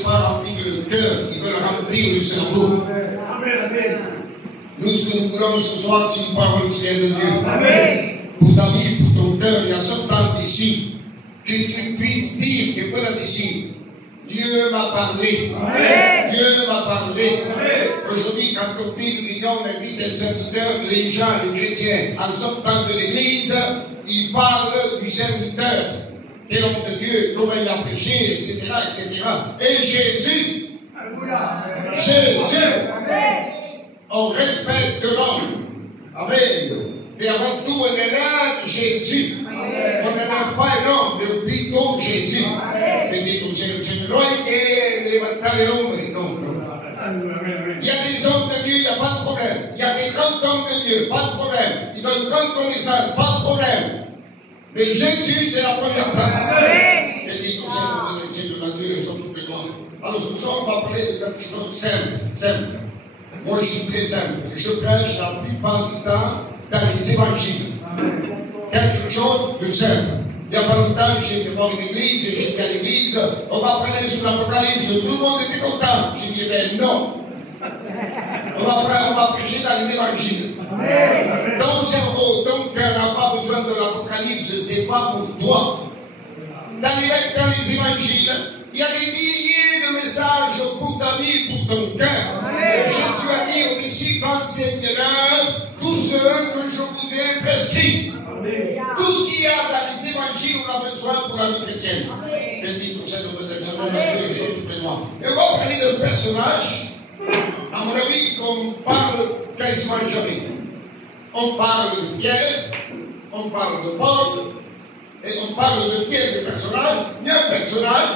cherche pas à remplir le cœur, ils veulent remplir le cerveau. Nous, ce que nous voulons ce soir, c'est une parole qui vient de Dieu. Pour ta vie, pour ton cœur, il y a certains ici que tu puisses dire, que peut la dire. Dieu m'a parlé. Amen. Dieu m'a parlé. Aujourd'hui, quand on fait une réunion, on invite les serviteurs, les gens, les chrétiens, en sortant de l'église, ils parlent du serviteur. Quel homme de Dieu, comment il a prêché, etc., etc. Et Jésus. Alléluia. Jésus. Amen. On respecte l'homme. Amen. Et avant tout, on élève Jésus. Amen. On n'élève pas un homme, mais plutôt Jésus. Bendito sea el Señor. No hay que levantar el hombre, no, no. Il y a des hommes de Dieu, il n'y a pas de problème. Il y a des grands hommes de Dieu, pas de problème. Ils ont une grande connaissance, pas de problème. Mais Jésus, c'est la première place. Bendito sea el Señor, la Dieu, sont toutes les gloires. Alors ce soir, on va parler de quelque chose de simple. Moi, je suis très simple. Je prêche la plupart du temps dans les évangiles. Quelque chose de simple. Il n'y a pas longtemps, j'étais voir une église, j'étais à l'église, on va parler sur l'Apocalypse, tout le monde était content. J'ai dit, ben non. On va prêcher dans les évangiles. Ton cerveau, ton cœur n'a pas besoin de l'Apocalypse, c'est pas pour toi. Dans les évangiles, il y a des milliers de messages pour ta vie, pour ton cœur. Jésus a dit aux disciples, enseignez-leur tout ce que je vous ai prescrit. Tout ce qu'il y a dans les évangiles, on a besoin pour la vie chrétienne. Bendito sea le nom de Dieu, ils sont toutes les noirs. Et on va parler d'un personnage, à mon avis, qu'on parle quasiment jamais. On parle de Pierre, on parle de Paul, et on parle de Pierre, de personnages. Il y a un personnage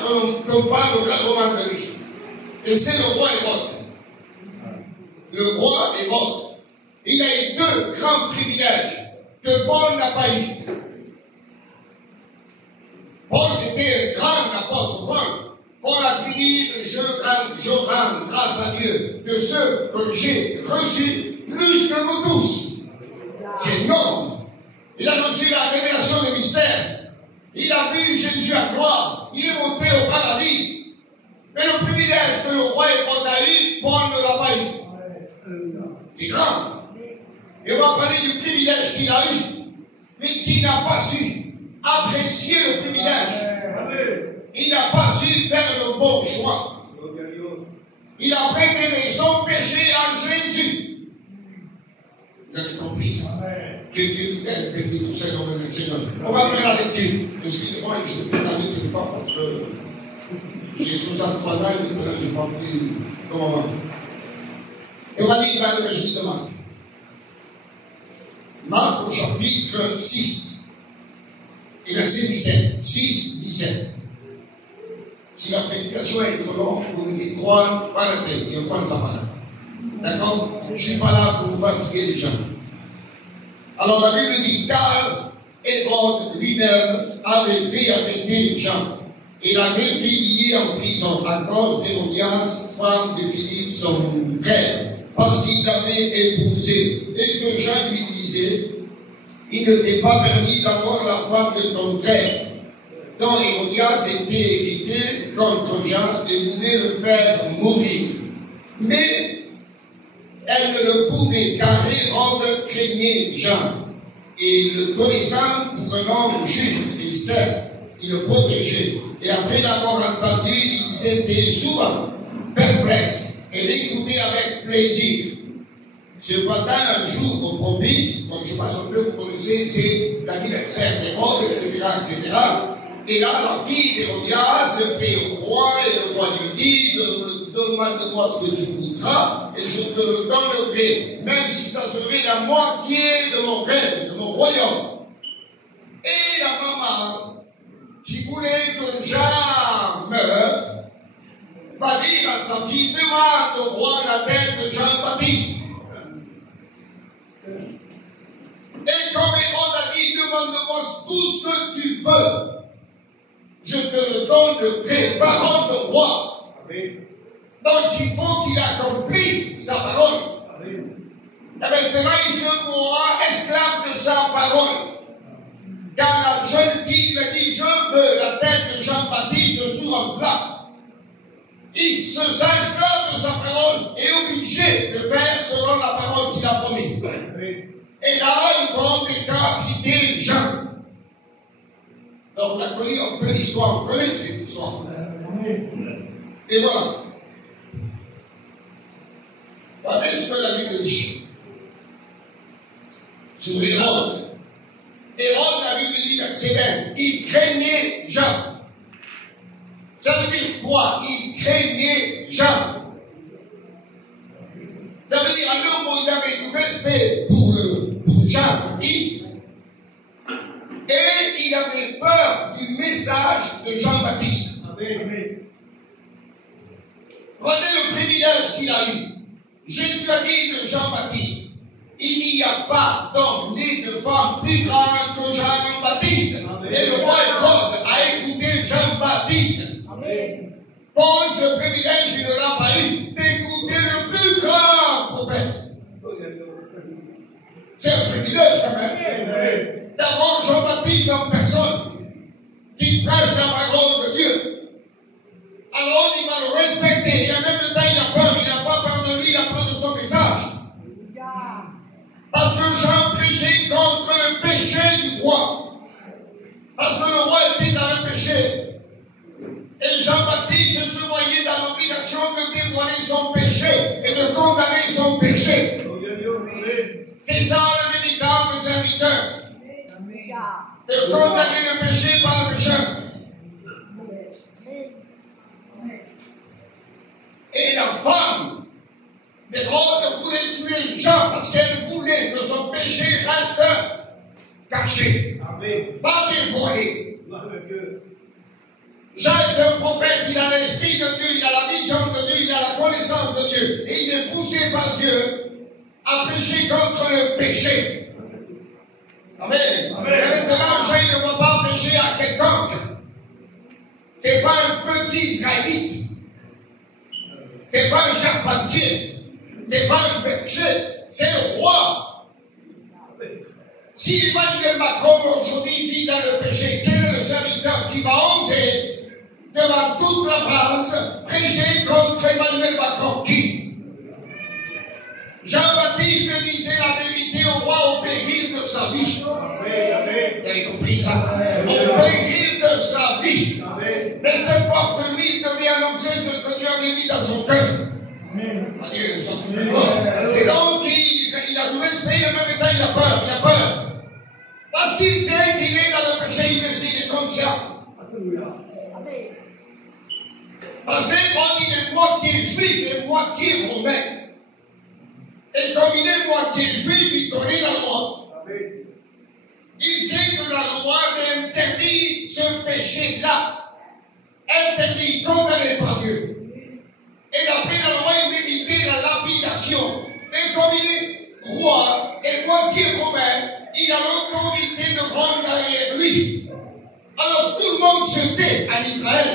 qu'on parle au roman de lui. Et c'est le roi Hérode. Le roi Hérode. Il a eu deux grands privilèges que Paul n'a pas eu. Paul, c'était un grand apôtre. Paul a pu dire, je rends grâce à Dieu de ceux que j'ai reçus plus que vous tous. C'est énorme. Il a reçu la révélation des mystères. Il a vu Jésus à gloire. Il est monté au paradis. Mais le privilège que le roi Hérode a eu, Paul ne l'a pas eu. C'est grand. Et on va parler du privilège qu'il a eu, mais qui n'a pas su apprécier le privilège. Il n'a pas su faire le bon choix. Il a préféré son péché en Jésus. Vous avez compris ça? Que Dieu nous aide, béni tout ça, dans le Seigneur. On va faire la lecture. Excusez-moi, je vais faire la lecture parce que j'ai 63 ans et maintenant je ne vois plus comment. Et on va lire dans l'évangile de Marc. Marc au chapitre 6 et verset 17. 6, 17. Si la prédication est trop longue, vous me dites croire par la tête et croire sa parole. D'accord? Je ne suis pas là pour vous fatiguer les gens. Alors la Bible dit, car Hérode lui-même avait fait arrêter Jean et l'avait fait lier en prison à cause d'Hérodias, femme de Philippe, son frère, parce qu'il l'avait épousée. Et que Jean lui disait, il ne t'est pas permis d'avoir la femme de ton frère. Donc Hérodias était irrité contre Jean et voulait le faire mourir. Mais elle ne le pouvait, car Hérode craignait Jean. Et le connaissant pour un homme juste et saint, il le protégeait. Et après l'avoir entendu, ils étaient souvent perplexes et l'écoutaient avec plaisir. Cependant, un jour propice, comme je passe un peu, vous connaissez, c'est l'anniversaire d'Hérode, etc., etc. Et là, la fille d'Hérodias fait au roi, et le roi lui dit, demande-moi ce que tu voudras, et je te le donnerai, même si ça serait la moitié de mon règne, de mon royaume. Et la maman, qui voulait que Jean meure, va dire à sa fille, demande au roi la tête de Jean-Baptiste. Et comme Hérode a dit, demande-moi tout ce que tu veux. Je te le donnerai, parole de roi. Donc il faut qu'il accomplisse sa parole. Et maintenant il sera esclave de sa parole. Car la jeune fille lui a dit, je veux la tête de Jean-Baptiste sous un plat. Il obligé de faire selon la parole qu'il a promis. Et là, ils vont décapiter Jean. Donc, on a connu un peu l'histoire, on connaît cette histoire. Et voilà. Regardez ce que la Bible dit. Sur Hérode. Hérode, la Bible dit, c'est bien, il craignait Jean. Ça veut dire quoi? Il craignait Jean. Ça veut dire, alors, il avait du respect pour Jean-Baptiste. Et il avait peur du message de Jean-Baptiste. Regardez le privilège qu'il a eu. Jésus a dit de Jean-Baptiste, il n'y a pas d'homme né de femme plus grande que Jean-Baptiste. Et le roi Hérode a écouté Jean-Baptiste. Paul, ce privilège, il ne l'a pas eu d'écouter le plus grand prophète. C'est un privilège quand même. D'abord, Jean-Baptiste en personne qui prêche la parole de Dieu. Alors il va le respecter. Et en même temps, il a peur. Il n'a pas peur de lui, il a peur de son message. Parce que Jean prêchait contre le péché du roi. Parce que le roi était dans le péché. Et Jean-Baptiste se voyait dans l'obligation de dévoiler son péché et de condamner son péché. C'est ça le véritable serviteur. De condamner le péché par le pécheur. Et la femme d'Hérode voulait tuer Jean parce qu'elle voulait que son péché reste caché, pas dévoilé. Jean est un prophète, il a l'esprit de Dieu, il a la vision de Dieu, il a la connaissance de Dieu. Et il est poussé par Dieu à pécher contre le péché. Amen. Et maintenant, Jean ne va pas pécher à quelconque. Ce n'est pas un petit Israélite. Ce n'est pas un charpentier. Ce n'est pas un berger. C'est le roi. Si Emmanuel Macron aujourd'hui vit dans le péché, quel est le serviteur qui va oser devant toute la France prêcher contre Emmanuel Macron? Qui? Jean-Baptiste disait la vérité au roi au péril de sa vie. Vous avez compris ça? Au péril de sa vie. Mais qu'importe lui, il devait annoncer ce que Dieu avait mis dans son cœur. Adieu, ça tout le monde. Et donc, il a du respect et en même temps, il a peur. Il a peur. Parce qu'il sait qu'il est dans le péché, il est conscient. Parce qu'il est moitié juif et moitié romain. Et comme il est moitié juif, il connaît la loi. Il sait que la loi interdit ce péché-là. Interdit, condamné par Dieu. Et d'après la loi, il méritait la lapidation. Et comme il est roi et moitié romain, il a l'autorité de prendre derrière lui. Alors tout le monde se tait en Israël.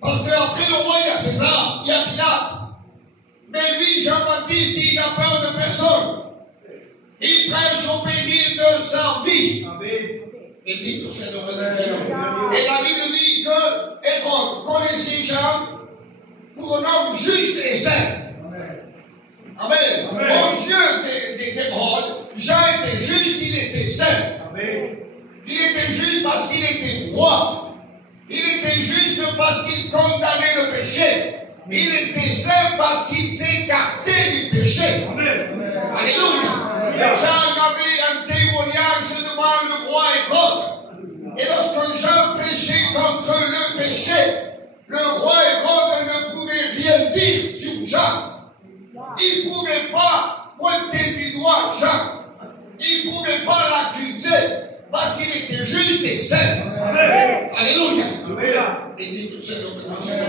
Parce qu'après le roi, il y a César, il y a Pilate. Mais lui, Jean-Baptiste, il n'a peur de personne. Il prêche au péril de sa vie. Et dit que c'est de rédemption. Et la Bible dit que Hérode connaissait Jean pour un homme juste et saint. Amen. Aux yeux d'Hérode, Jean était juste, il était saint. Il était juste parce qu'il était roi. Il était juste parce qu'il condamnait le péché. Il était saint parce qu'il s'écartait du péché. Alléluia. Jean avait un témoignage devant le roi Hérode. Et lorsque Jean prêchait contre le péché, le roi Hérode ne pouvait rien dire sur Jean. Il ne pouvait pas pointer du doigt Jean. Il ne pouvait pas l'accuser parce qu'il était juste et saint. Alléluia. Et dit que c'est le Seigneur.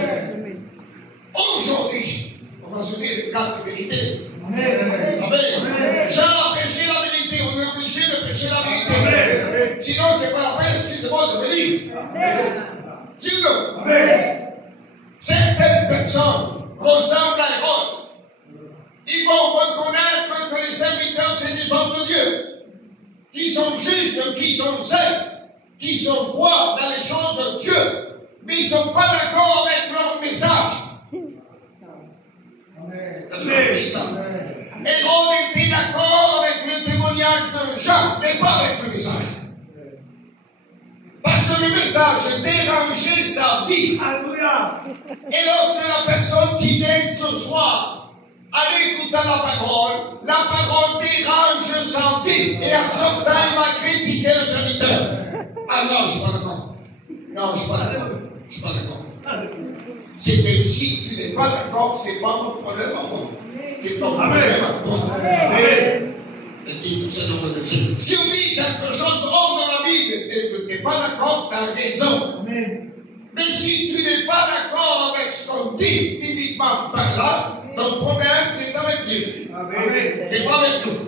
Aujourd'hui, on va se dire les quatre vérités. Amen. Jean a prêché la vérité. On est obligé de prêcher la vérité. Sinon, ce n'est pas la peine, excusez-moi, de venir. Sinon, certaines personnes ressemblent à Hérode. Ils vont reconnaître que les serviteurs, c'est des hommes de Dieu. Qui sont justes, qui sont saints, qui sont droits dans les choses de Dieu. Mais ils ne sont pas d'accord avec leur message. Hérode était d'accord avec le témoignage de Jean, mais pas avec le message. Parce que le message dérangeait sa vie. Et lorsque la personne qui vient ce soir à l'écoute à la parole dérange sa vie. Et en sortant, il va critiquer le serviteur. Ah non, je ne suis pas d'accord. Non, je ne suis pas d'accord. Je ne suis pas d'accord. C'est même si tu n'es pas d'accord, ce n'est pas mon problème à moi. C'est ton problème à toi. Et dit tout ça dans le Dieu. Si on dit quelque chose hors de la Bible et que tu n'es pas d'accord, tu as raison. Mais si tu n'es pas d'accord avec ce qu'on dit bibliquement par là, ton problème c'est avec Dieu. C'est pas avec nous.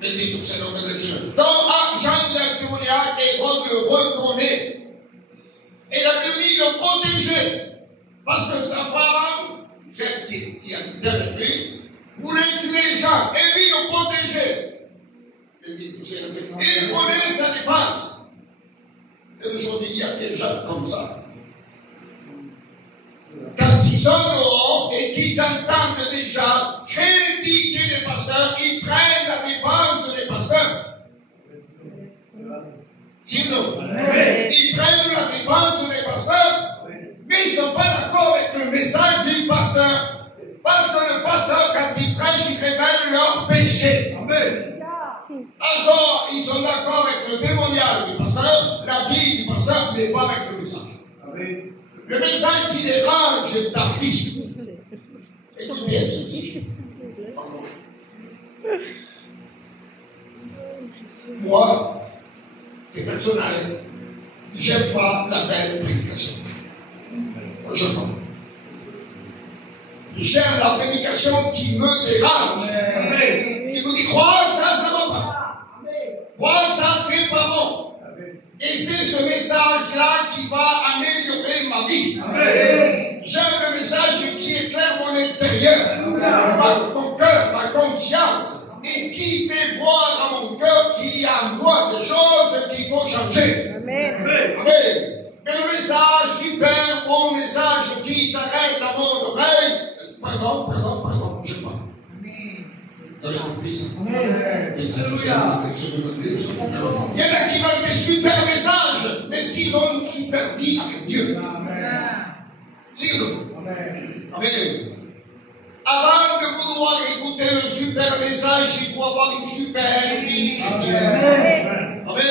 Mais dit tout ça dans le Dieu. Donc, Jean de la témoignage, Hérode le reconnaît. Et la Bible dit le protéger. Parce que sa femme, qui habitait avec lui, voulait tuer Jean. Et lui le protéger. Il prenait sa défense. Et aujourd'hui, il y a des gens comme ça. Quand ils sont dehors et qu'ils entendent déjà critiquer les pasteurs, ils prennent la défense des pasteurs. Sinon, ils prennent la défense des pasteurs, mais ils ne sont pas d'accord avec le message du pasteur. Parce que le pasteur, quand il prêche, il révèle leur péché. Alors, ils sont d'accord avec le témoignage du pasteur, la vie du pasteur, mais pas avec le message. Le message qui dérange ta vie. Écoute bien ceci. Moi, c'est personnel, j'aime pas la belle prédication. Moi, je pas. J'aime la prédication qui me dérange. Qui me dit, crois, ça va pas. Crois, ça, c'est pas bon. Et c'est ce message-là qui va améliorer ma vie. J'aime le message qui éclaire mon intérieur, mon cœur, ma conscience, et qui fait voir à mon cœur qu'il y a en moi des choses qu'il faut changer. Amen. Mais le message, super bon message qui s'arrête à mon oreille, pardon, je ne sais pas. Vous avez compris ça? Il y en a qui veulent des super messages, mais est-ce qu'ils ont une super vie avec Dieu? C'est nous. Amen. Avant de vouloir écouter le super message, il faut avoir une super vie avec Dieu. Amen.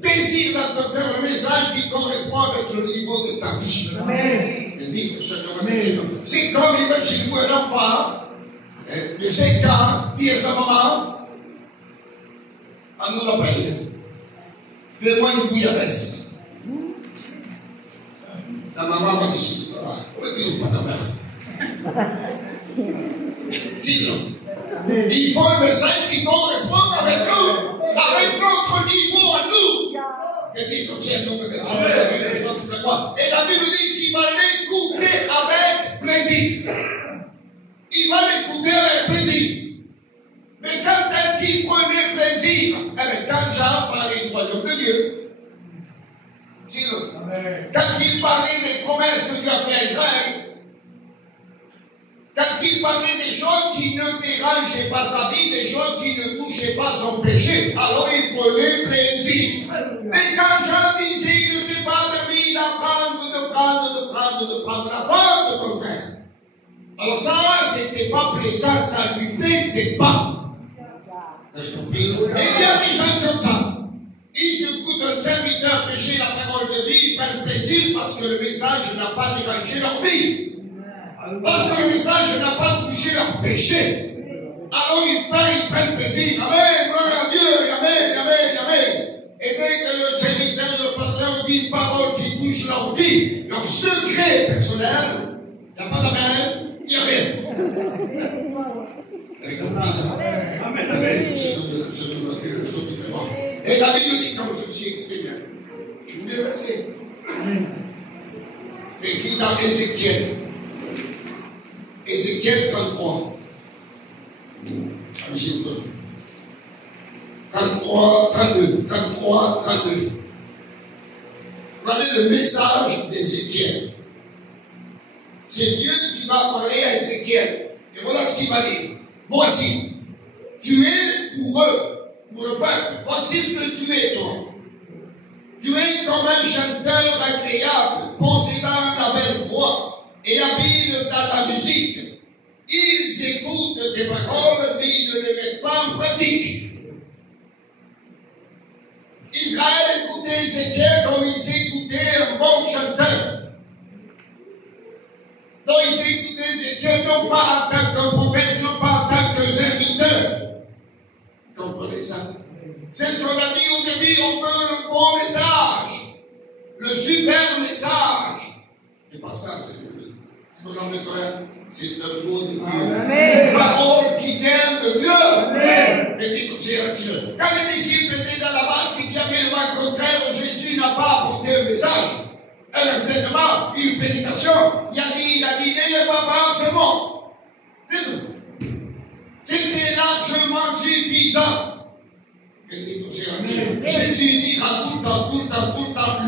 Désire dans ton cœur le message qui correspond avec le niveau de ta vie. C'est comme imaginez-vous un enfant de 5 ans dit à sa maman, à nous la paye, fais-moi une bouillabaisse. La maman va décider, comment dire pas ta mère? Sinon, il faut un message qui correspond avec nous, avec notre niveau à nous. Et dit comme c'est un nom de Dieu, et la Bible dit qu'il va l'écouter avec plaisir. Il va l'écouter avec plaisir. Mais quand est-ce qu'il prenait plaisir? Eh bien, quand Jean parlait du royaume de Dieu. Sinon, quand il parlait des promesses que Dieu a fait à Israël, quand il parlait des choses qui ne dérangeaient pas sa vie, des choses qui ne touchaient pas son péché, alors il prenait plaisir. Mais quand Jean disait, il ne t'est pas permis de prendre la femme de ton frère. Alors ça, c'était pas plaisant, ça lui plaisait pas. Vous avez compris? Et il y a des gens comme ça. Ils écoutent un serviteur pécher la parole de Dieu, ils prennent plaisir parce que le message n'a pas dérangé leur vie. Parce que le message n'a pas touché leur péché. Alors ils prennent plaisir. Amen, gloire à Dieu, amen. Et dès que le serviteur, le pasteur dit une parole qui touche leur vie, leur secret personnel, il n'y a pas d'amen, il n'y a rien. Vous avez compris ça? Et la Bible dit comme ceci, écoutez bien. Je vous dis un verset. C'est écrit dans Ézéchiel. Ézéchiel 33. 32. Regardez le message d'Ézéchiel. C'est Dieu qui va parler à Ézéchiel. Et voilà ce qu'il va dire. Voici, tu es pour eux, pour le peuple. Voici ce que tu es, toi. Tu es comme un chanteur agréable, possédant la belle voix et habile dans la musique. Ils écoutent tes paroles, mais ils ne les mettent pas en pratique. Israël écoutait Ézéchiel comme ils écoutaient un bon chanteur. Donc ils écoutaient Ézéchiel non pas en tant qu'un prophète, non pas en tant qu'un serviteur. Comprenez ça? C'est ce qu'on a dit au début, on veut le bon message, le super message. C'est pas ça, c'est ce qu'on a besoin. C'est le mot de Dieu. Amen. Parole qui vient de Dieu. Amen. Et dit que c'est un Dieu. Quand les disciples étaient dans la barque et qu'il y avait le vent contraire, Jésus n'a pas apporté un message, un enseignement, une prédication. Il a dit, n'ayez pas peur, c'est bon. C'est tout. C'était largement suffisant. Et dit que c'est un Dieu. Jésus dira tout le temps,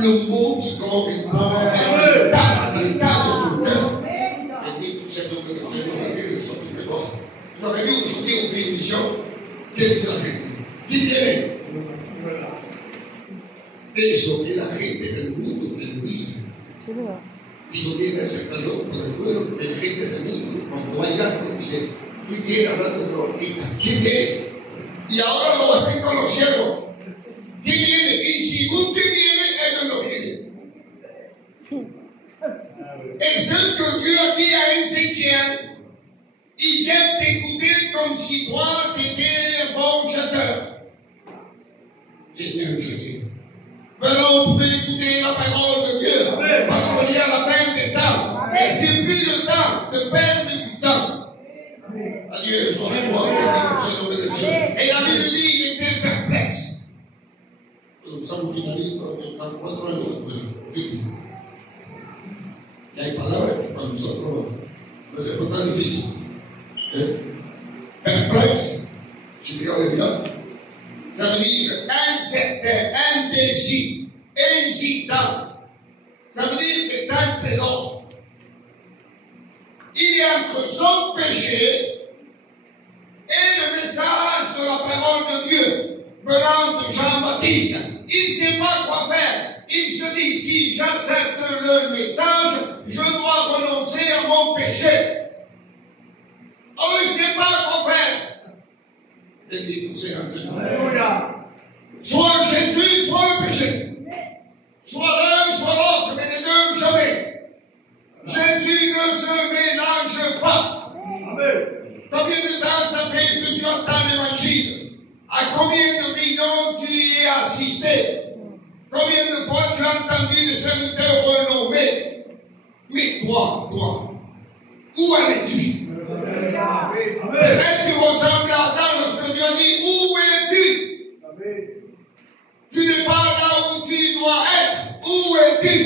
le mot qui correspond à l'état de tout cœur. J'aurais dit aujourd'hui, on fait une mission. Quelle est la vérité? Qui vient? Eso è la gente del mondo che lo dice. Y no viene ese calor por el pueblo, la gente del mundo. Cuando vaya, dice, ¿quién viene hablando de los artistas? ¿Quién viene? Y ahora lo hacen con los ciegos. ¿Quién viene? Y si usted viene, ellos no vienen. Es ce que Dieu a dit à Ézéchiel. Il vient t'écouter comme si toi, tu étais un bon chanteur. Seigneur Jésus. Maintenant, on pouvait écouter la parole de Dieu. Amen. Parce qu'on est à la fin des temps. Amen. Et c'est plus le temps de perdre du temps. Adieu, son roi, et la Bible dit qu'il était perplexe. Nous sommes finalistes dans 4 ans. Il y a une parole qui parle de ça. Mais c'est pas tant difficile. Perplexe, supérieur et bien. Ça veut dire incertain, indécis, hésitant. Ça veut dire que tant est long. Il est entre son péché et le message de la parole de Dieu venant de Jean-Baptiste. Il ne sait pas quoi faire. Il se dit, si j'accepte le message, je dois renoncer à mon péché. Alors il ne sait pas quoi faire. Et dit tout c'est un Alléluia. Soit Jésus, soit le péché. Soit l'un, soit l'autre, mais les deux jamais. Jésus ne se mélange pas. Amen. Combien de temps ça fait que tu entends l'évangile? À combien de réunions tu y es assisté? Combien de fois tu as entendu le serviteur renommé? Mais toi, où en es-tu? Peut-être tu ressembles à Adam lorsque Dieu a dit, où es-tu? Tu n'es pas là où tu dois être. Où es-tu?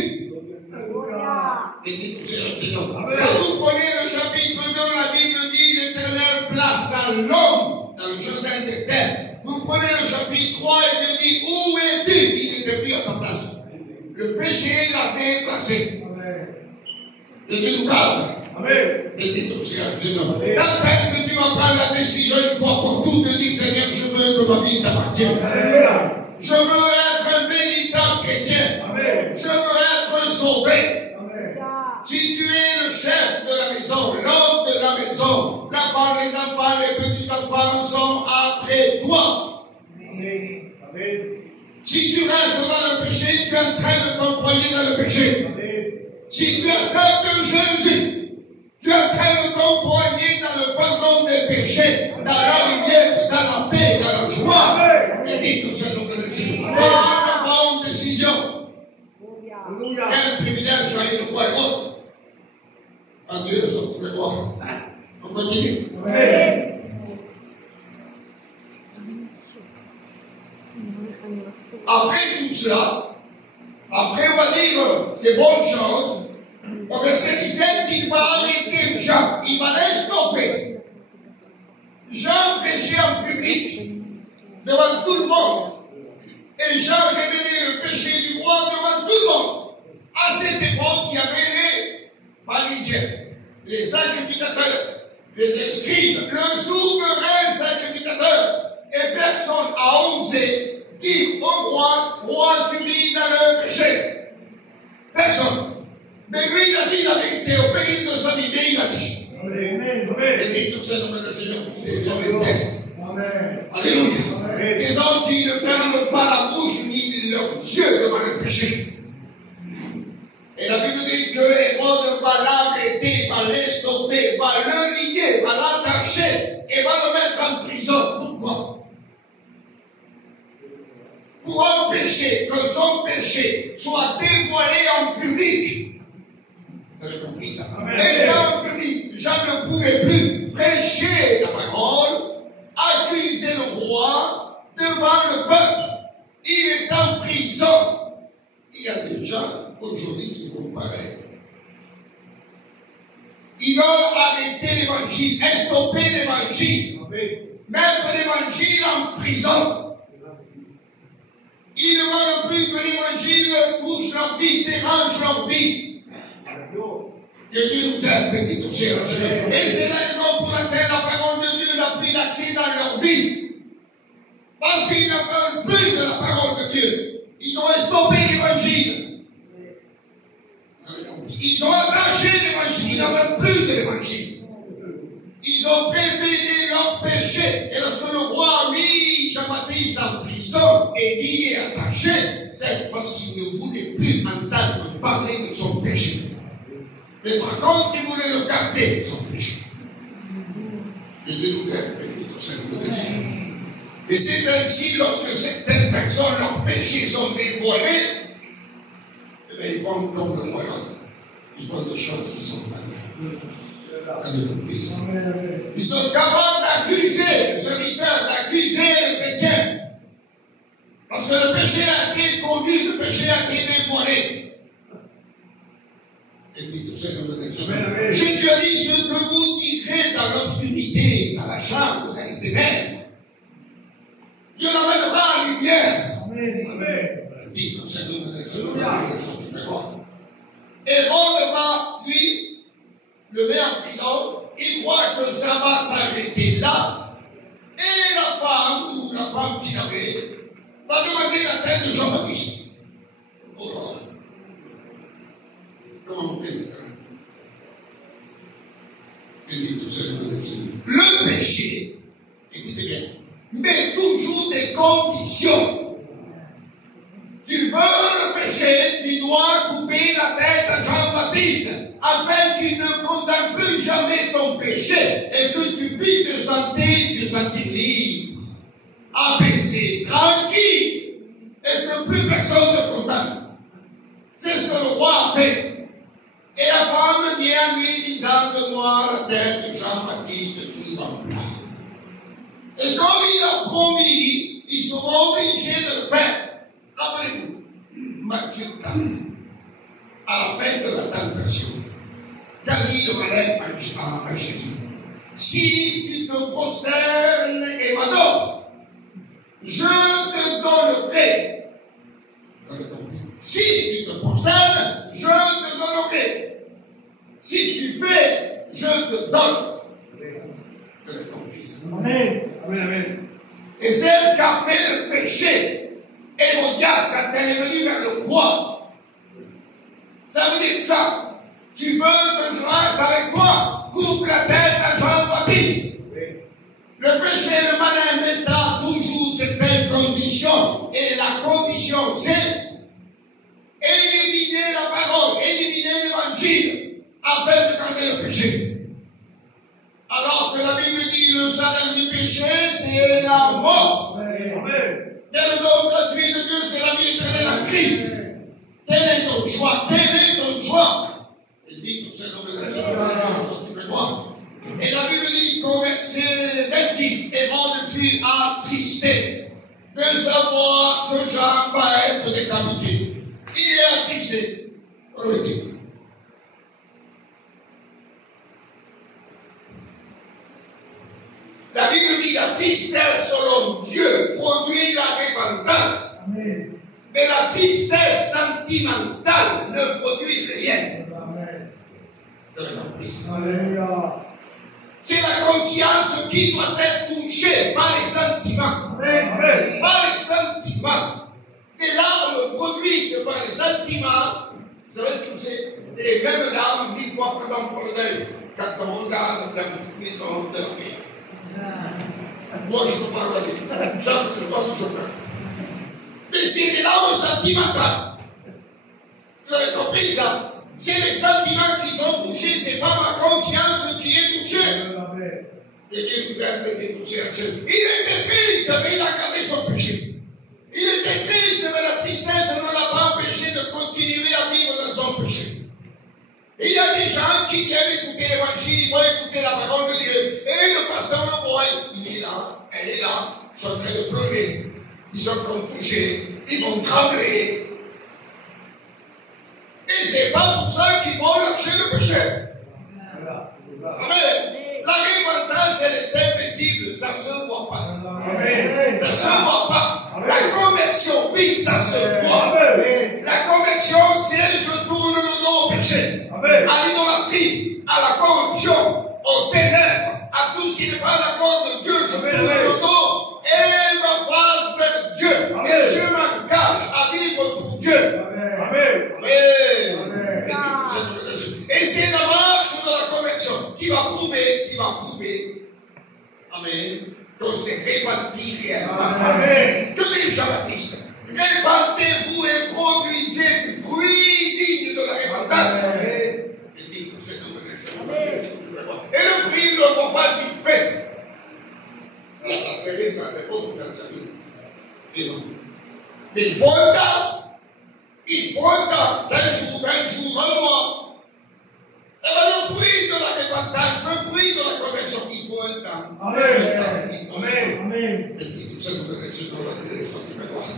Et dit tout c'est Seigneur. Quand vous prenez le chapitre 2, la Bible dit l'Éternel plaça l'homme dans le jardin d'Éden. Vous prenez le chapitre 3 et Dieu dit, où es-tu? Il n'était plus à sa place. Le péché l'a déplacé. Et Dieu nous garde. Et dit tout Seigneur. Quand est-ce que tu vas prendre la décision une fois pour toutes de dire, Seigneur, je veux que ma vie t'appartienne. Je veux être un véritable chrétien. Amen. Je veux être sauvé. Amen. Si tu es le chef de la maison, l'homme de la maison, la femme, les enfants, les petits-enfants sont après toi. Amen. Si tu restes dans le péché, tu es en train de t'envoyer dans le péché. Amen. Si tu acceptes Jésus, tu es en train de t'envoyer dans le pardon des péchés, dans la lumière, dans la paix, dans la joie. Et dis que c'est notre décision. Prends la bonne décision. Quel privilège d'aller le roi et autres. Adieu, je te prie. On continue. Après tout cela, après on va dire ces bonnes choses, au verset 17, il va arrêter Jean, il va les stopper. Jean prêchait en public, devant tout le monde. Et Jean révélait le péché du roi devant tout le monde. À cette époque, il y avait les pharisiens, les sacrificateurs, les scribes, le souverain sacrificateur, et personne n'a osé dire au roi, roi, tu vis dans le péché. Personne. Mais lui, il a dit la vérité, au péril de sa vie, il a dit. Et tout ça, nous le Seigneur pour des hommes internes. Alléluia. Des hommes qui ne ferment pas la bouche ni leurs yeux devant le péché. Et la Bible dit que Hérode va l'arrêter, va l'estomper, va le lier, va l'attacher et va le mettre en prison. Pourquoi? Pour empêcher que son péché soit dévoilé en public. Vous avez compris ça? Et dans le public, Jean ne pouvait plus prêcher la parole, accuser le roi devant le peuple. Il est en prison. Il y a des gens aujourd'hui qui font pareil. Ils veulent arrêter l'évangile, stopper l'évangile, mettre l'évangile en prison. Ils ne veulent plus que l'évangile touche leur vie, dérange leur vie. Que Dieu nous aide, béni tout Seigneur. Et c'est la raison pour laquelle la parole de Dieu n'a plus d'accès dans leur vie. Parce qu'ils ne veulent plus de la parole de Dieu. Ils ont stoppé l'évangile. Ils ont attaché l'évangile. Ils n'en veulent plus de l'évangile. Ils ont préféré leur péché. Et lorsque le roi, lui, Jean-Baptiste, en prison, est lié, attaché, c'est parce qu'il ne voulait plus entendre parler de son péché. Mais par contre, il voulait le garder, son péché. Et Dieu nous aide, béni tout Seigneur. Et c'est ainsi, lorsque certaines personnes, leurs péchés sont dévoilés, eh bien, ils vont dans le royaume. Ils font des choses qui ne sont pas bien. Ils sont capables d'accuser le serviteur, d'accuser le chrétien. Parce que le péché a été conduit, le péché a été dévoilé. Et dit tout Seigneur de l'examen. Jésus a dit ce que vous direz dans l'obscurité, dans la chambre, dans les ténèbres. Dieu l'amènera à la lumière. Amen. Dit tout Seigneur de l'examen. Hérode va, lui, le met en prison. Il croit que ça va s'arrêter là. Et la femme qui l'avait, va demander la tête de Jean-Baptiste. Oh là là. Comment on fait maintenant? Il dit tout Seigneur de l'examen. Le péché, écoutez bien, mais toujours des conditions. Tu veux le péché, tu dois couper la tête à Jean-Baptiste, afin qu'il ne condamne plus jamais ton péché, et que tu puisses te sentir libre, apaisé, tranquille, et que plus personne ne condamne. C'est ce que le roi a fait. Et la femme vient lui disant de moi la tête de Jean-Baptiste sur un plat. Et comme il a promis, ils seront obligés de le faire. Rappelez-vous, Matthieu 4, à la fin de la tentation, qu'a dit le malin à Jésus? Si tu te prosternes et m'adores, je te donnerai. Si tu te prosternes, je te donnerai. Si tu fais, je te donne. Je l'ai compris. Amen. Amen. Et celle qui a fait le péché, Hérodias, quand elle est venue vers le roi, ça veut dire ça. Tu veux que je reste avec toi, coupe la tête à Jean-Baptiste. Le péché et le malin mettra toujours certaines conditions. Et la condition, c'est éliminer la parole, éliminer l'évangile, afin de garder le péché. Alors que la Bible dit le salaire du péché, c'est la mort. Mais le don gratuit de Dieu, c'est la vie éternelle en Christ. Quel est ton choix? Quel est ton choix? Il dit, tout ça, comme le Seigneur, et la Bible dit qu'au verset 26, Hérode fut attristé de savoir que Jean va être décapité. Il est attristé. Remettez-vous. La Bible dit la tristesse selon Dieu produit la repentance. Amen. Mais la tristesse sentimentale ne produit rien. Alléluia. C'est la conscience qui doit être touchée par les sentiments. Par les sentiments. Les larmes produites par les sentiments, vous savez ce que c'est? Les mêmes larmes mille fois pendant pour le deuil. Quand on regarde la petite maison de la paix. Moi, je ne peux pas regarder. Chaque fois, je pleure. Mais c'est des larmes sentimentales. Vous avez compris ça? C'est les sentiments qui sont touchés, c'est pas ma conscience qui est touchée. Et Dieu nous aide de toucher à Dieu. Il était triste, mais il a gardé son péché. Il était triste, mais la tristesse ne l'a pas empêché de continuer à vivre dans son péché. Et il y a des gens qui viennent écouter l'évangile, ils vont écouter la parole de Dieu. Et le pasteur le voit, il est là, elle est là, ils sont en train de pleurer. Ils sont comme touchés, ils vont trembler. Et c'est pas pour ça qu'ils vont lâcher le péché. Amen. La repentance, elle est invisible, ça ne se voit pas. Ça ne se voit pas. La conversion, oui, ça se voit. La conversion, c'est je tourne le dos au péché, à l'idolâtrie, à la corruption, aux ténèbres, à tout ce qui n'est pas l'accord de Dieu. Je tourne le dos et me face vers Dieu. Et je m'engage à vivre pour Dieu. Amen. Et c'est la marche de la conversion qui va prouver, amen, qu'on s'est repenti réellement. Amen. Que dit Jean-Baptiste? Répentez-vous et produisez du fruit digne de la repentance. Il dit que c'est nous. Et le fruit ne va pas vite fait. La série, ça c'est autre dans sa vie. Mais il faut un temps. Il faut un temps, d'un jour, un mois. Et bien le fruit de la repentance, le fruit de la conversion, il faut un temps. Amen. Amen. Et puis tout ça, nous devons être dans la mémoire.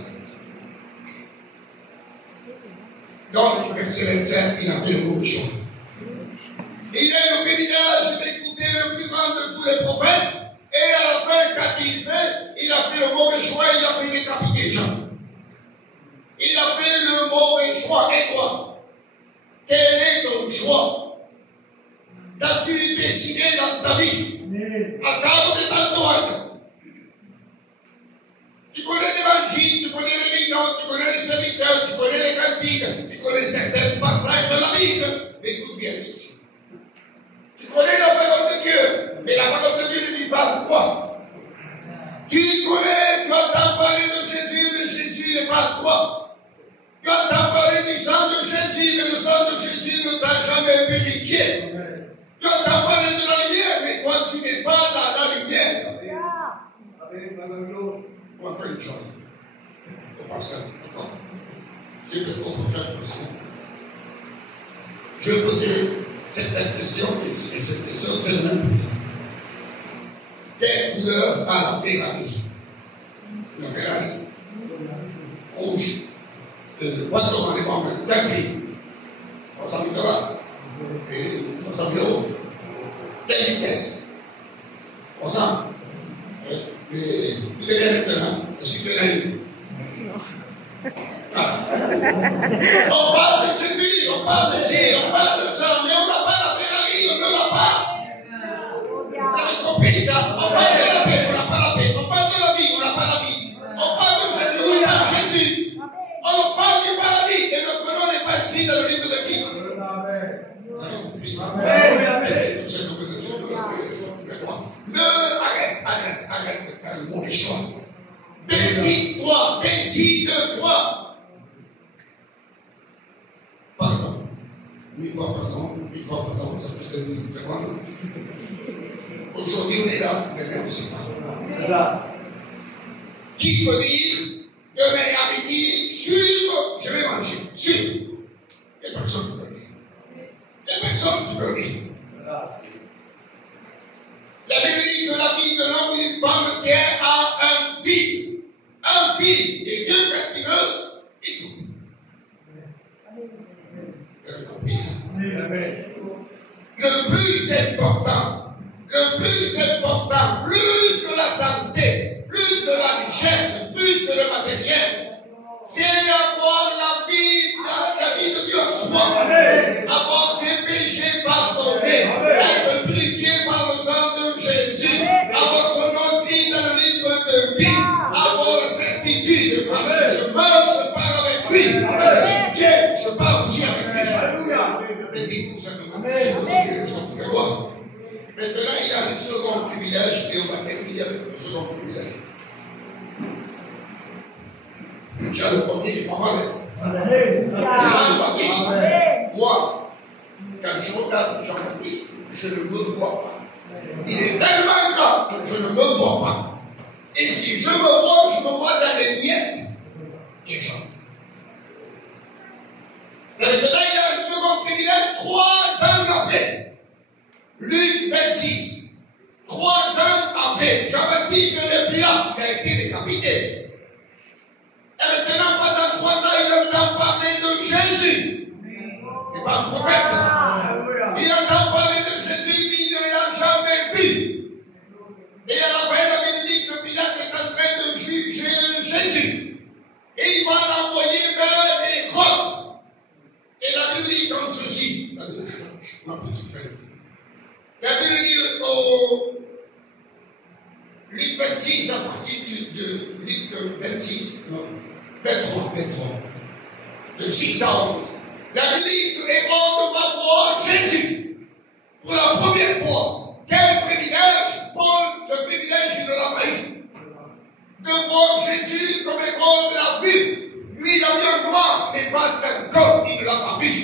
Donc, verset 27, il a fait le mauvais choix. Il a eu le privilège d'écouter le plus grand de tous les prophètes. Et à la fin, quand il a fait le mauvais choix, il a fait décapiter les gens. Il a fait le mauvais choix. Et toi, quel est ton choix? As-tu décidé dans ta vie, à table de ta droite? Tu connais l'évangile, tu connais les millions, tu connais les serviteurs, tu connais les cantiques, tu connais certains passages de la Bible. Écoute bien ceci. Tu connais la parole de Dieu, mais la parole de Dieu ne dit pas quoi. Tu connais, tu entends parler de Jésus, mais Jésus n'est pas toi. Tu entends parler du sang de Jésus, mais le sang de Jésus ne t'a jamais vérifié. Tu entends parler de la lumière, mais toi tu n'es pas dans la lumière. On va faire une chose. Le pasteur, d'accord? Je te confronte pour ça. Je vais poser certaines questions, et cette question, c'est le même pour toi. Quelle couleur a la Ferrari? La Ferrari rouge. Quanto vale l'uomo? Da qui? 300 000 $. Et 300 000 €. Quelle vitesse? 300. Et tu deviens maintenant. Est-ce que tu es une? Voilà. On parle de Jésus, on parle de ci, on parle de ça, mais on n'a pas la Ferrari, on ne l'a pas. Vous avez compris ça? On parle de la paix, on n'a pas la paix. On parle de la vie, on n'a pas la vie. On parle de Jésus, on n'a pas Jésus. On parle du paradis et notre nom n'est pas inscrit dans le livre de vie. Vous avez compris ça? Arrête de faire le mauvais choix. Décide-toi. Pardon. 1000 fois pardon, ça fait 2000 secondes. Aujourd'hui on est là, demain on ne sait pas. Qui peut dire demain à midi, sûr, je vais manger, sûr. Il n'y a personne qui peut le dire. Il n'y a personne qui peut le dire. La Bible dit que la vie de l'homme et d'une femme tient à un fil. Un fil. Et Dieu, quand il veut, il coupe. Vous avez compris ça? Le plus important, plus que la santé, plus que la richesse, plus que le matériel, c'est avoir la vie de Dieu en soi. Avoir ses péchés pardonnés, être purifié par le sang de Maintenant, il a un second privilège et on va terminer avec le second privilège. Déjà, le premier n'est pas mal. Jean-Baptiste. Moi, quand je regarde Jean-Baptiste, je ne me vois pas. Il est tellement grand que je ne me vois pas. Et si je me vois dans les miettes des gens. Maintenant, il a un second privilège 3 ans après. Luc 26. 3 ans après. Jean-Baptiste n'est plus là. Il a été décapité. Et maintenant, pendant 3 ans, il entend parler de Jésus. Il n'est pas un prophète. Il entend parler de Jésus, mais il ne l'a jamais vu. Et à la fin, la Bible dit que Pilate est en train de juger Jésus. Et il va l'envoyer vers les grottes. Et la Bible dit comme ceci. Ma petite feuille. La Bible dit au Luc 26, à partir de Luc 26, non, 23, de 6 à 11. La Bible dit que Hérode va voir Jésus pour la première fois. Quel privilège! Paul, ce privilège, il ne l'a pas eu. De voir Jésus comme Hérode l'a vu. Lui, il a vu un noir, mais pas d'un corps, il ne l'a pas vu.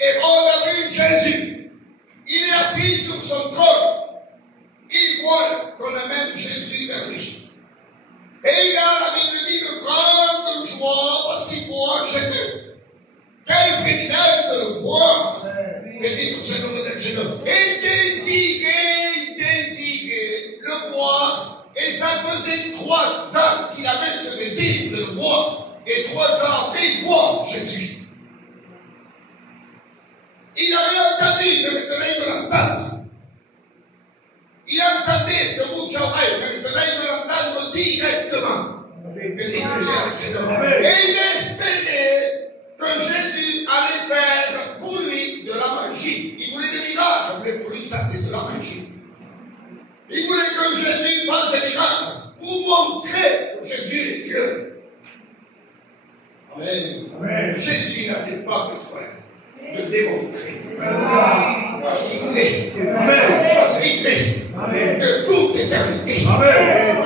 Hérode a vu Jésus. Il est assis sur son trône. Il voit qu'on amène Jésus vers lui. Et il a, la Bible dit, de grande joie parce qu'il voit Jésus. Quel privilège de le voir. Béni ton Seigneur de Seigneur. Et désirer le voir. Et ça faisait 3 ans qu'il avait ce désir de le voir. Et 3 ans après, il voit Jésus. Il avait entendu, mais maintenant il veut l'entendre. Il entendait de bouche à oreille, mais maintenant il veut l'entendre directement. Béni ton Seigneur. Et il espérait que Jésus allait faire pour lui de la magie. Il voulait des miracles, mais pour lui ça c'est de la magie. Il voulait que Jésus fasse des miracles pour montrer que Jésus est Dieu. Amen. Amen. Jésus n'avait pas besoin de démontrer. Parce qu'il est. Amen. Parce qu'il est. Amen. De toute éternité. Amen.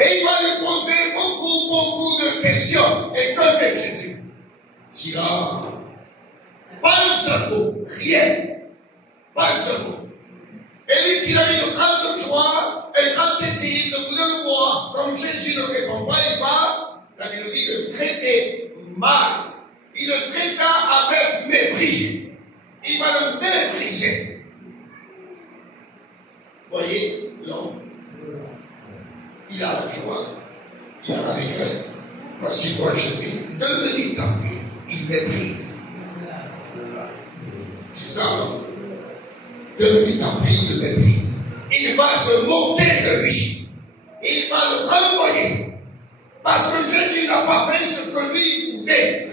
Et il va lui poser beaucoup de questions. Et que fait Jésus? Silence. Pas un seul mot. Rien. Pas un seul mot. Et lui qui avait une grande joie, un grand désir de vouloir le voir, comme Jésus ne répond pas, il va, la Bible dit, le traiter mal. Il le traita avec mépris. Il va le mépriser. Voyez, l'homme, il a la joie, il a la dégresse, parce qu'il voit Jésus. 2 minutes après, il méprise. C'est ça, l'homme. 2 minutes après, il le méprise. Il va se moquer de lui. Il va le renvoyer. Parce que Jésus n'a pas fait ce que lui voulait.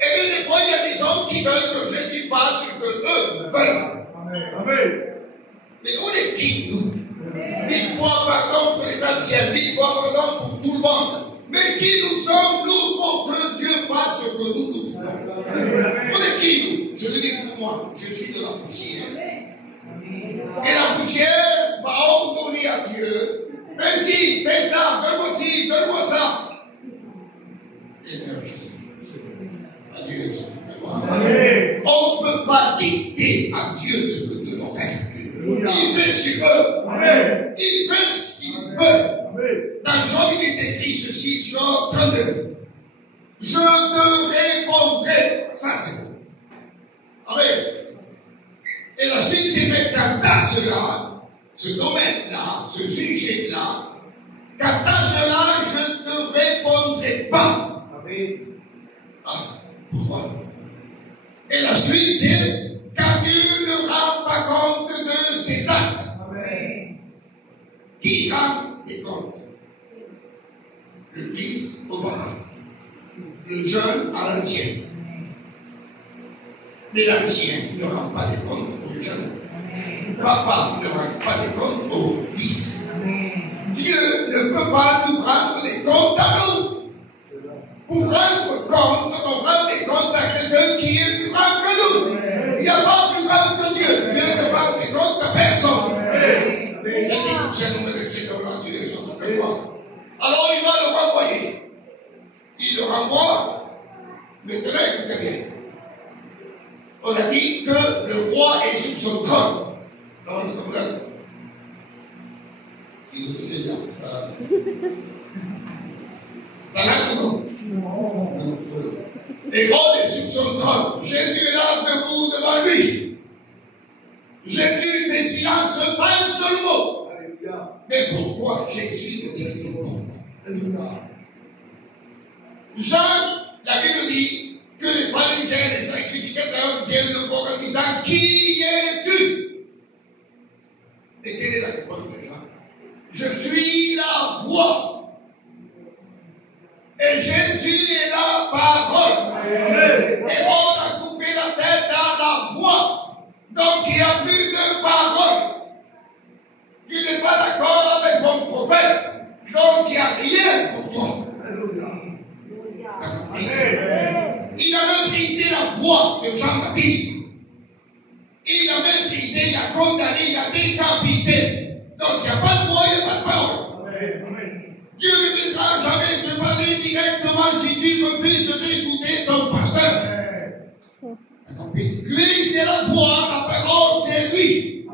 Et bien, des fois, il y a des hommes qui veulent que Jésus fasse ce que eux veulent. Amen. Mais on est qui, nous? 1000 fois pardon pour les anciens, 1000 fois pardon pour tout le monde. Mais qui nous sommes, nous, pour que Dieu fasse ce que nous voulons? On est qui, nous? Je le dis pour moi, je suis de la poussière. Et la poussière va ordonner à Dieu, fais-ci, fais ça, donne-moi ci, donne-moi ça. Énergie. Adieu, ce que on ne peut pas dicter à Dieu ce que Dieu doit faire. Il fait ce qu'il veut. Il fait ce qu'il veut. Dans Job, il est écrit ceci, Job 32. Je te répondrai. Ça, c'est bon. Amen. Et la suite, c'est maintenant dans cela, ce domaine-là, ce sujet-là, qu'à cela, je ne te répondrai pas. Amen. Ah, pourquoi? Et la suite, c'est car Dieu ne rend pas compte de ses actes. Amen. Qui rend des comptes? Le fils au parent, le jeune à l'ancien. Mais l'ancien ne rend pas des comptes au jeune. Papa ne rend pas des comptes au fils. Dieu ne peut pas nous rendre des comptes à nous. Pour rendre compte, on rend des comptes à quelqu'un qui est plus grand que nous. Il n'y a pas plus grand que Dieu. Seigneur me laisse dans la direction de la gloire. Alors il va le renvoyer. Il le renvoie. Maintenant, écoutez bien. On a dit que le roi est sur son trône. Non, il est là. Il nous dit c'est là. Voilà ou non? Hérode est sur son trône. Jésus est là debout devant lui. Jésus fait silence, pas un seul mot. Mais pourquoi Jésus ne dit rien pour moi? Jean, la Bible dit que les pharisiens et les sacrificateurs viennent le voir en disant: qui es-tu? Et quelle est la réponse de Jean? Je suis la voix. Et Jésus est la parole. Et on a coupé la tête dans la voix. Donc il n'y a plus de parole. Tu n'es pas d'accord avec mon prophète. Donc il n'y a rien pour toi. Il a même brisé la voix de Jean-Baptiste. Il a même brisé, il a condamné, il a décapité. Donc s'il n'y a pas de voix, il n'y a pas de parole. Dieu ne viendra jamais te parler directement si tu refuses d'écouter ton pasteur. Lui, c'est la voix, la parole, c'est lui.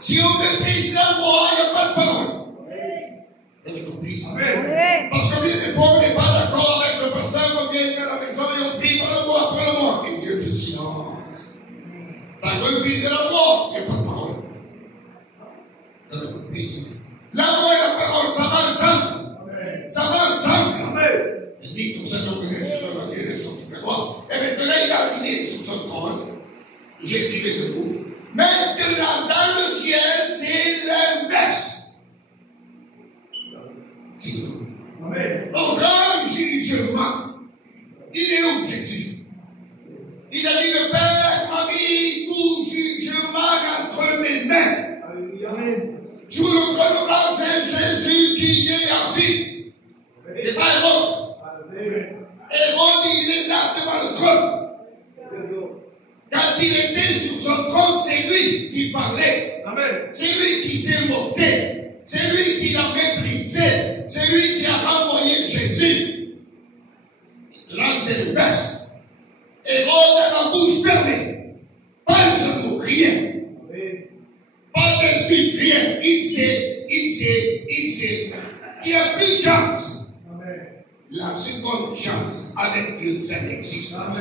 Si on méprise la voix, il n'y a pas de parole. Vous avez compris ça? Parce que bien des fois, on n'est pas d'accord avec le pasteur, on vient à la maison et on prie par le moi, par le moi. Et Dieu fait silence. Tu as refusé la voix, il n'y a pas de parole. Vous avez compris ça? La voix et la parole, ça va ensemble. Ça va ensemble. Il dit tout ça dans la direction de la gloire. Et maintenant, il a arrivé sur son trône. Jésus est debout. Maintenant, dans le ciel, c'est l'inverse. Au grand jugement, il est où Jésus? Il a dit: le Père m'a mis tout jugement entre mes mains. Sous le trône blanc, c'est Jésus qui est assis. Et pas Hérode. Hérode, il est là devant le trône. Quand il était sur son trône, c'est lui qui parlait. C'est lui qui s'est moqué. C'est lui qui l'a méprisé. C'est lui qui a renvoyé Jésus. Là, c'est le best. Hérode a la bouche fermée. Pas un seul mot, rien. Pas d'excuse, rien. Il sait. Il n'y a plus de chance. La seconde chance avec Dieu, ça n'existe pas.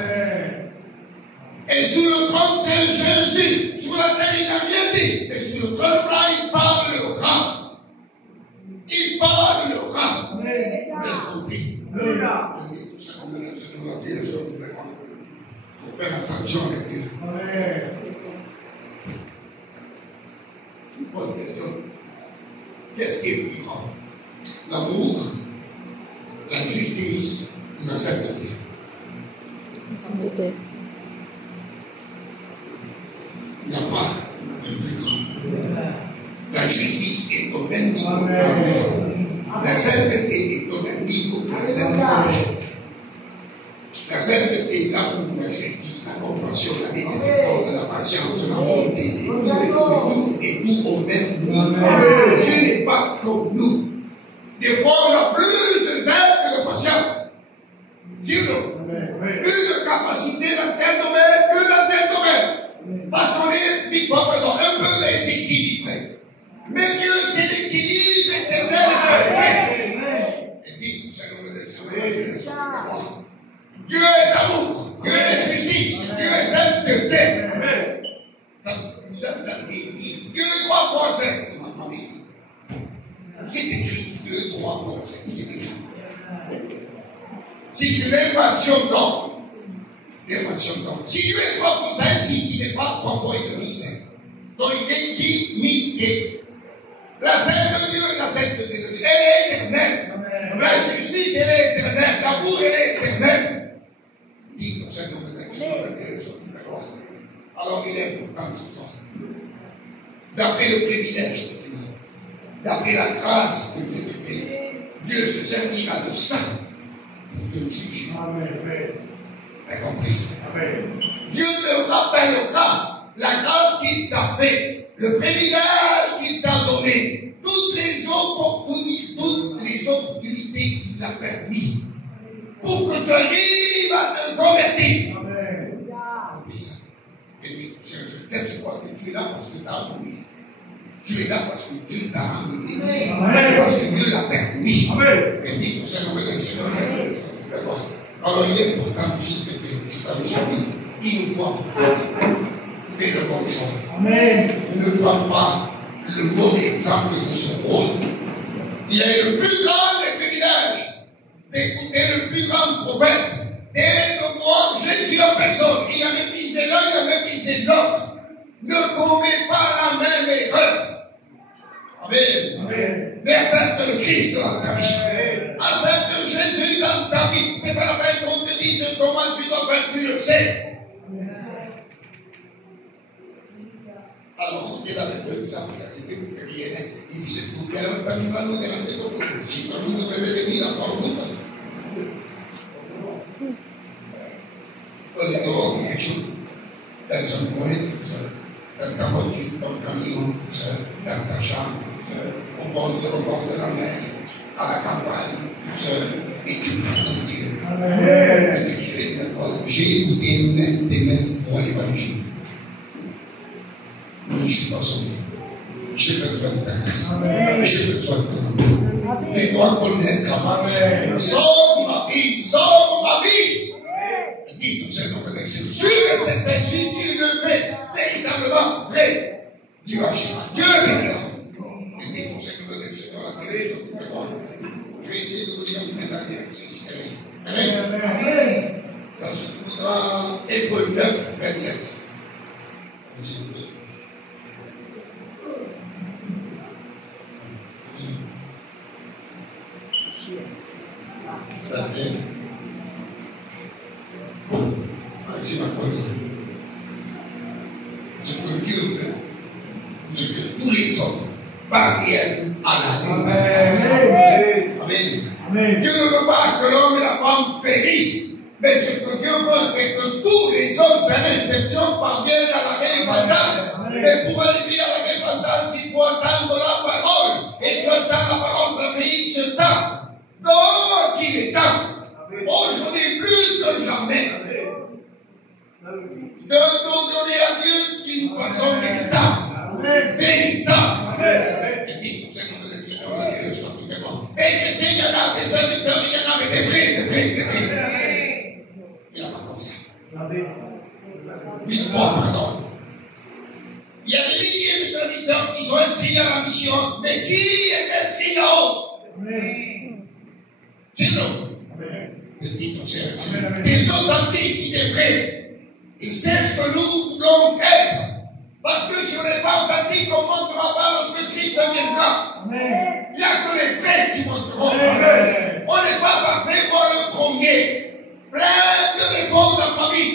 Et sous le trône, c'est Jésus. Sur la terre, il n'a rien dit. Et sur le trône, là, il parlera. Il parlera. Vous avez compris? Il faut faire attention avec Dieu. Une bonne question. Qu'est-ce qui est plus grand? L'amour, la justice, la sainteté. La sainteté. Il n'y a pas de plus grand. La justice est au même niveau que l'amour. La sainteté est au même niveau que la sainteté. La sainteté, l'amour, la justice, la compassion, la miséricorde, la patience, la bonté, et tout au même niveau. Dieu n'est pas comme nous. Des fois, on a plus de zèle que de patience. Dieu n'a plus de capacité dans tel domaine que dans tel domaine. Parce qu'on est un peu déséquilibré. Mais Dieu, c'est l'équilibre éternel et parfait. Et dit tout ça, Dieu est amour, Dieu est justice, Dieu est sainteté. Dieu est 3,5. C'est écrit 2, 3,5. C'est écrit. Si tu n'es pas action d'homme, si Dieu est 3,5, si tu n'es pas 3,5, donc il est limité. La sainte de Dieu, la sainteté de Dieu, elle est éternelle. La justice, elle est éternelle. L'amour, elle est éternelle. Dites au Seigneur de l'excellence. Alors il est important ce soir. D'après le privilège de Dieu, d'après la grâce que Dieu te fait, Dieu se servira de ça pour te juger. Tu as compris ça? Dieu te rappellera la grâce qu'il t'a fait, le privilège qu'il t'a donné opportunités qu'il a permis pour que tu arrives à te convertir. Compris ça? Je t'espère que tu es là parce que tu as amené. Tu es là parce que Dieu t'a amené ici. Parce que Dieu l'a permis. Et dit au Seigneur, le Seigneur, alors il est important, s'il te plaît, je t'avais choisi, une fois pour toutes, fais le bon choix. Ne prends pas le mauvais exemple de ce rôle. Il a eu le plus grand des privilèges d'écouter le plus grand prophète et de voir Jésus en personne. Il a méprisé l'un, il a méprisé l'autre. Ne commets pas la même erreur. Amen. Mais accepte le Christ dans ta vie. Accepte Jésus dans ta vie. C'est pas la peine qu'on te dise comment tu dois faire, tu le sais. Alors, il avait deux exemples, c'était pour que vienne. Il dit, c'est pour que la famille va nous déranger comme tout. Si tout le monde devait venir encore le monde. On est dehors, il fait chaud. Dans un coin, dans ta voiture, dans ton camion, dans ta chambre, au bord de la mer, à la campagne, seul, et tu prends ton Dieu. Et tu dis, Seigneur, j'ai écouté maintes fois l'évangile. Mais je ne suis pas sauvé. J'ai besoin de ta grâce. J'ai besoin de ton amour. Fais-toi connaître ma vie. Sauve ma vie. Sauve ma vie. Dis tout Seigneur, c'est sûr et certain. Si tu le fais véritablement vrai, Dieu agira. Dieu bénira. Et dis tout Seigneur, la guérison, je vais essayer de vous dire dans la direction. Amen. Ça se trouve dans Hébreux 9, 27. Bon, c'est ma bonne. Ce que Dieu veut, ce que tous les hommes parviennent à la vie. Amen. Dieu ne veut pas que l'homme et la femme périssent, mais ce que Dieu veut, c'est que tous les hommes, sans exception, parviennent à la repentance. Mais pour arriver à la repentance, il faut entendre la parole. Et tu entends la parole, ça fait X temps. Donc, il est temps. Aujourd'hui, plus que jamais, de donner à Dieu d'une façon véritable. Et dit, Seigneur, le Seigneur, la Dieu, soit tout d'accord. Et que il y en a des serviteurs, il y en a des vrais. Il n'a pas comme ça. 1000 fois, pardon. Il y a des milliers de serviteurs qui sont inscrits à la mission, mais qui est inscrit là-haut? C'est nous. Petit frère, des authentiques qui devraient. Et c'est ce que nous voulons être. Parce que si on n'est pas authentique, on ne montera pas lorsque Christ viendra. Il n'y a que les vrais qui monteront. On n'est pas parfait pour le premier. Plein de défauts dans ma vie.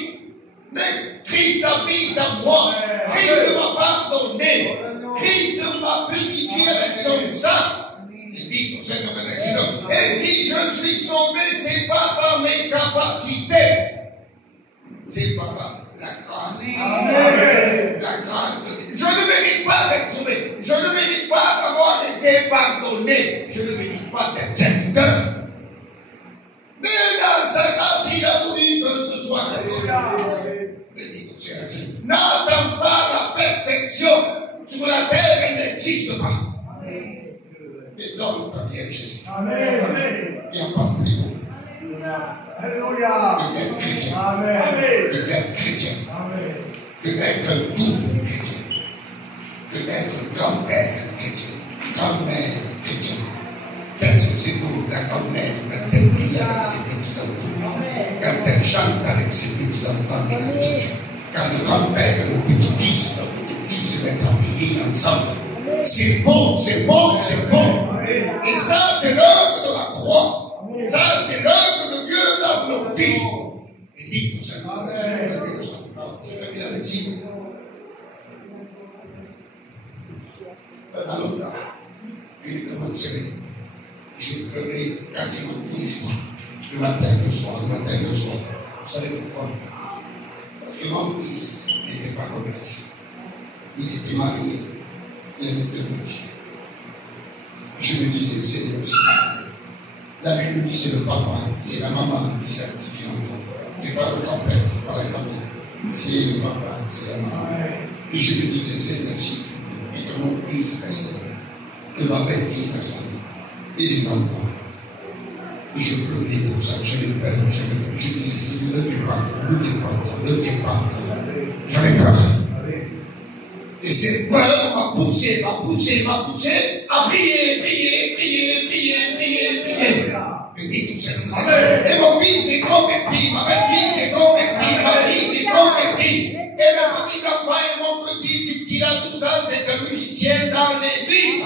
Mais Christ habite en moi. Christ m'a pardonné. Christ m'a purifié avec son sang. Il dit au Seigneur de l'excellence. Et si je suis sauvé, ce n'est pas par mes capacités. C'est par la grâce. La grâce. Je ne mérite pas d'être sauvé. Je ne mérite pas d'avoir été pardonné. Je ne mérite pas d'être serviteur. Mais dans sa grâce, il a voulu que ce soit comme ça. N'attends pas la perfection. Sur la terre, elle n'existe pas. Et donne ta vie à Jésus. Il n'y a pas de plus beau que d'être chrétien. Que d'être chrétien. Que d'être un double chrétien. Que d'être grand-père chrétien. Grand-mère chrétien. Qu'est-ce que c'est pour la grand-mère quand elle prie avec ses petits enfants? Quand elle chante avec ses petits enfants mélancoliques? Quand le grand-père et le petit-fils se mettent à prier ensemble? C'est bon, c'est bon, c'est bon. Et ça, c'est l'œuvre de la croix. Ça, c'est l'œuvre de Dieu dans nos vies. Et dit tout simplement, je vais dire avec ça. Dans l'autre, il est tellement serré. Je pleurais quasiment tous les jours. Le matin, le soir, le matin, le soir. Vous savez pourquoi? Parce que mon fils n'était pas converti. Il était marié. Il avait deux bouches. je me disais, Seigneur, la Bible dit c'est le papa, c'est la maman qui sanctifie l'enfant. C'est pas le grand-père, c'est pas la grand-mère. C'est le papa, c'est la maman. Et je me disais, Seigneur, si tu veux, et que mon fils reste là, que ma belle-fille reste là, et les enfants. Et je pleurais pour ça, j'avais peur, je disais, Seigneur, ne fais pas tant, ne fais pas tant, ne fais pas tant. J'avais peur. Et cette peur m'a poussé à prier. Et mon fils est converti, ma belle-fille s'est convertie, ma fille s'est convertie. Et le petit enfant et mon petit, qui a 12 ans, c'est un musicien dans l'église.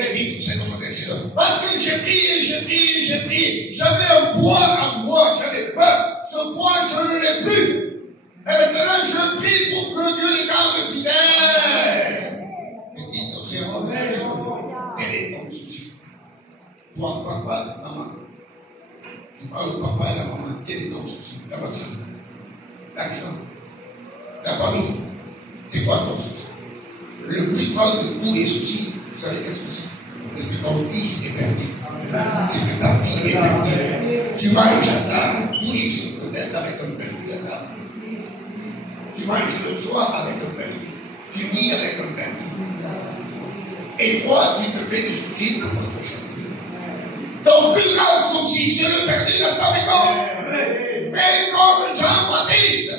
Et dit tout ça dans mon Seigneur. Parce que j'ai prié. J'avais un poids en moi, j'avais peur. Ce poids, je ne l'ai plus. Et maintenant, je prie pour que Dieu le garde fidèle. Et dit au Seigneur, quel est ton souci? Toi, papa, maman. Je parle au papa et à la maman. Quel est ton souci? La voiture, l'argent, la famille. C'est quoi ton souci? Le plus grand de tous les soucis, vous savez qu'est-ce que c'est? C'est que ton fils est perdu. C'est que ta fille est perdue. Tu manges à table tous les jours, peut-être avec un perdu à table. Tu manges le soir avec un perdu. Tu vis avec un perdu. Et toi, tu te fais des soucis pour votre chose. Ton plus grand souci, c'est le perdu dans ta maison. Fais comme Jean-Baptiste.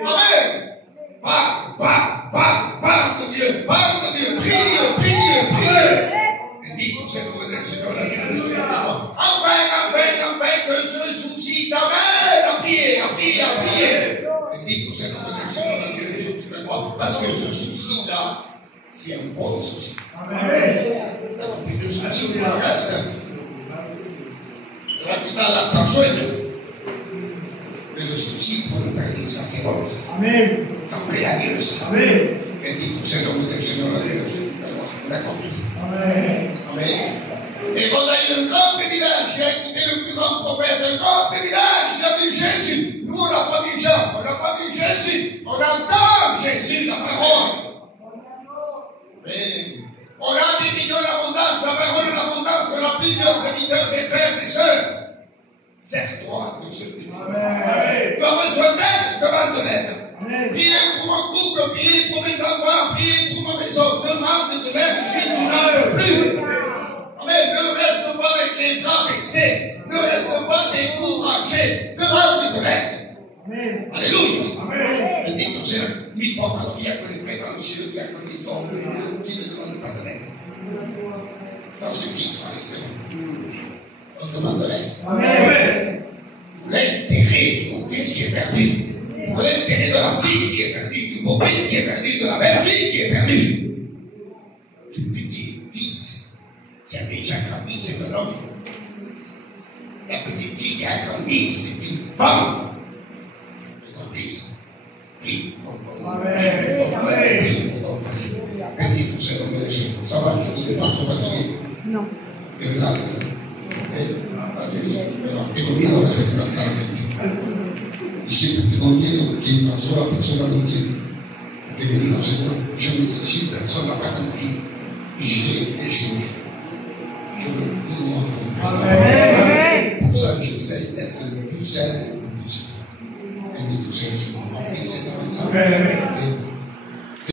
Amen. Parle de Dieu. Prie Dieu. Et dis tout ça dans le Seigneur, la grâce. Enfin, que ce souci t'amène à prier. Et dis tout ça dans le Seigneur, la grâce. Parce que ce souci-là, c'est un bon souci. Et le souci pour le reste, tu as l'attention mais le souci pour le perdu, ça c'est bon. Amen. Ça plaît à Dieu. Amen. Et dit tout ça dans le Seigneur, la grâce. On a compris. Amen. Et on a eu un grand privilège. Il a écouté le plus grand prophète, un grand privilège. Il a vu Jésus. Nous, on n'a pas vu Jean, on n'a pas vu Jésus. On entend Jésus, la parole. Mais on a des millions d'abondance, la parole d'abondance. On a plusieurs serviteurs, des frères, des sœurs. Sers-toi de ce que tu veux. Tu as besoin d'aide, demande de l'aide. Priez pour mon couple, priez pour mes enfants, priez pour ma maison. Demande de l'aide si tu n'en peux plus. Amen. Ne reste pas avec les bras baissés. Ne reste pas découragé. Demande de l'aide. Alléluia. Et dit au Seigneur, il ne faut pas bien que les prêtres dans le ciel, bien que les hommes qui ne demandent pas de l'aide. Ça suffit, on demande de l'aide. Amen. Pour l'intérêt de mon fils qui est perdu, pour l'intérêt de la fille qui est perdue, du beau-fils qui est perdu, de la belle-fille qui est perdue, du petit fils qui a déjà grandi, c'est un homme. La petite fille qui a grandi, c'est une femme. Le grand fils, prie pour ton frère, prie pour ton frère, prie pour ton frère. Elle dit tout ça dans mes choses. Ça va, je ne vous ai pas trop fatigué. Non. Et regarde, economia deve essere finanziata dice tutti conviene che una sola persona non tiene perché dico Signore je me dis si personne n'a pas compris j'ai échoué je veux que tout le monde comprenne pour ça j'essaie d'être le plus simple possible et dit tout ça c'est compris c'est comme ça